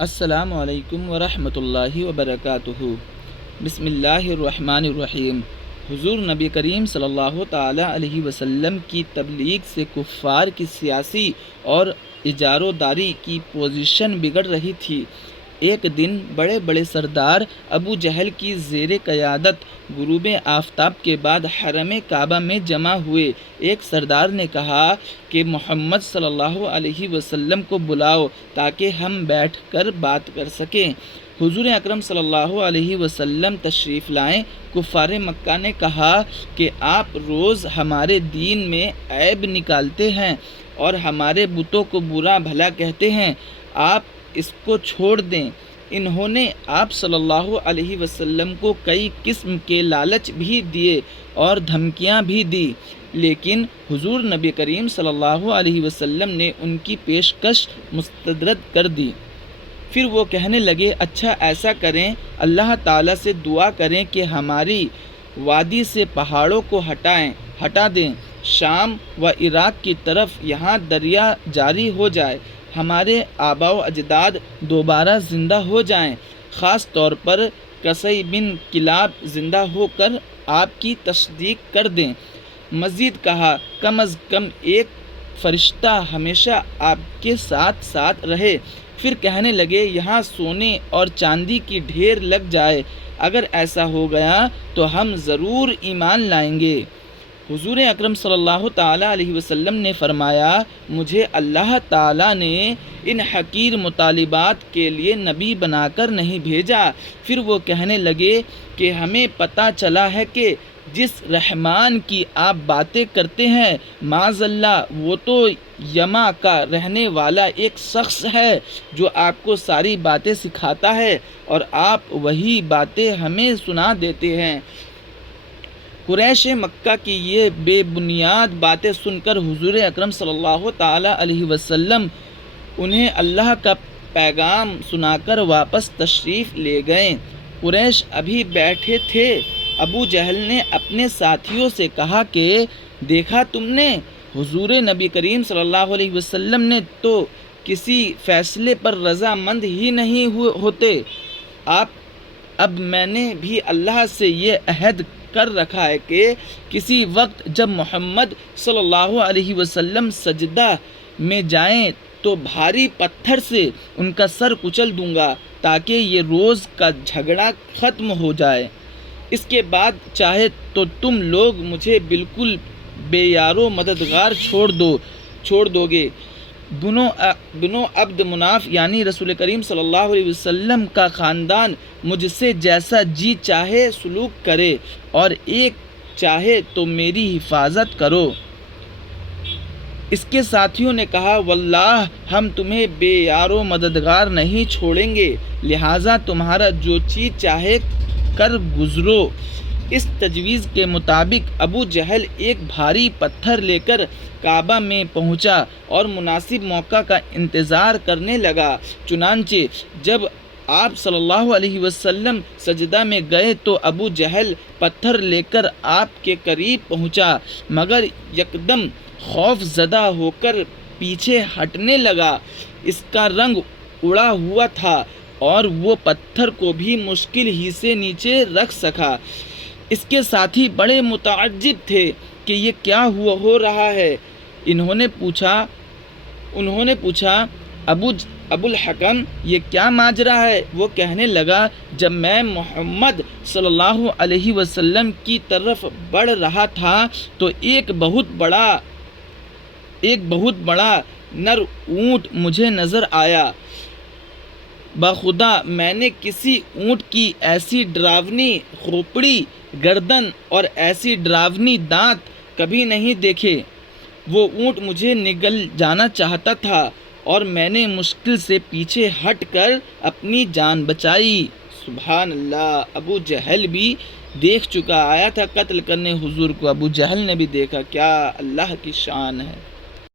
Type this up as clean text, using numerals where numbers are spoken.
السلام علیکم ورحمۃ اللہ وبرکاتہ۔ بسم اللہ الرحمن الرحیم۔ حضور نبی کریم صلی اللہ تعالیٰ علیہ وسلم کی تبلیغ سے کفار کی سیاسی اور اجاروداری کی پوزیشن بگڑ رہی تھی۔ ایک دن بڑے بڑے سردار ابو جہل کی زیر قیادت غروب آفتاب کے بعد حرم کعبہ میں جمع ہوئے۔ ایک سردار نے کہا کہ محمد صلی اللہ علیہ وسلم کو بلاؤ تاکہ ہم بیٹھ کر بات کر سکیں۔ حضور اکرم صلی اللہ علیہ وسلم تشریف لائیں۔ کفار مکہ نے کہا کہ آپ روز ہمارے دین میں عیب نکالتے ہیں اور ہمارے بتوں کو برا بھلا کہتے ہیں، آپ اس کو چھوڑ دیں۔ انہوں نے آپ صلی اللہ علیہ وسلم کو کئی قسم کے لالچ بھی دیے اور دھمکیاں بھی دی، لیکن حضور نبی کریم صلی اللہ علیہ وسلم نے ان کی پیشکش مسترد کر دی۔ پھر وہ کہنے لگے، اچھا ایسا کریں، اللہ تعالیٰ سے دعا کریں کہ ہماری وادی سے پہاڑوں کو ہٹا دیں، شام و عراق کی طرف یہاں دریا جاری ہو جائے، ہمارے آباء و اجداد دوبارہ زندہ ہو جائیں، خاص طور پر قصی بن کلاب زندہ ہو کر آپ کی تصدیق کر دیں۔ مزید کہا، کم از کم ایک فرشتہ ہمیشہ آپ کے ساتھ ساتھ رہے۔ پھر کہنے لگے، یہاں سونے اور چاندی کی ڈھیر لگ جائے، اگر ایسا ہو گیا تو ہم ضرور ایمان لائیں گے۔ حضور اکرم صلی اللہ تعالیٰ علیہ وسلم نے فرمایا، مجھے اللہ تعالیٰ نے ان حقیر مطالبات کے لیے نبی بنا کر نہیں بھیجا۔ پھر وہ کہنے لگے کہ ہمیں پتہ چلا ہے کہ جس رحمان کی آپ باتیں کرتے ہیں، معاذ اللہ وہ تو یما کا رہنے والا ایک شخص ہے جو آپ کو ساری باتیں سکھاتا ہے اور آپ وہی باتیں ہمیں سنا دیتے ہیں۔ قریش مکہ کی یہ بے بنیاد باتیں سن کر حضور اکرم صلی اللہ تعالیٰ علیہ وسلم انہیں اللہ کا پیغام سنا کر واپس تشریف لے گئے۔ قریش ابھی بیٹھے تھے۔ ابو جہل نے اپنے ساتھیوں سے کہا کہ دیکھا تم نے، حضور نبی کریم صلی اللہ علیہ وسلم نے تو کسی فیصلے پر رضامند ہی نہیں ہوتے۔ اب میں نے بھی اللہ سے یہ عہد کر رکھا ہے کہ کسی وقت جب محمد صلی اللہ علیہ وسلم سجدہ میں جائیں تو بھاری پتھر سے ان کا سر کچل دوں گا تاکہ یہ روز کا جھگڑا ختم ہو جائے۔ اس کے بعد چاہے تو تم لوگ مجھے بالکل بے یار و مددگار چھوڑ دو گے۔ بنو عبد مناف یعنی رسول کریم صلی اللہ علیہ وسلم کا خاندان مجھ سے جیسا جی چاہے سلوک کرے اور ایک چاہے تو میری حفاظت کرو۔ اس کے ساتھیوں نے کہا، واللہ ہم تمہیں بے یار و مددگار نہیں چھوڑیں گے، لہٰذا تمہارا جو چیز چاہے کر گزرو۔ اس تجویز کے مطابق ابو جہل ایک بھاری پتھر لے کر کعبہ میں پہنچا اور مناسب موقع کا انتظار کرنے لگا۔ چنانچہ جب آپ صلی اللہ علیہ وسلم سجدہ میں گئے تو ابو جہل پتھر لے کر آپ کے قریب پہنچا، مگر یکدم خوف زدہ ہو کر پیچھے ہٹنے لگا۔ اس کا رنگ اڑا ہوا تھا اور وہ پتھر کو بھی مشکل ہی سے نیچے رکھ سکا۔ اس کے ساتھی بڑے متعجب تھے کہ یہ کیا ہو رہا ہے۔ انہوں نے پوچھا، ابو الحکم یہ کیا ماجرا ہے؟ وہ کہنے لگا، جب میں محمد صلی اللہ علیہ وسلم کی طرف بڑھ رہا تھا تو ایک بہت بڑا نر اونٹ مجھے نظر آیا۔ بخدا میں نے کسی اونٹ کی ایسی ڈراؤنی کھوپڑی گردن اور ایسی ڈراؤنی دانت کبھی نہیں دیکھے۔ وہ اونٹ مجھے نگل جانا چاہتا تھا اور میں نے مشکل سے پیچھے ہٹ کر اپنی جان بچائی۔ سبحان اللہ! ابو جہل بھی دیکھ چکا آیا تھا قتل کرنے حضور کو، ابو جہل نے بھی دیکھا، کیا اللہ کی شان ہے۔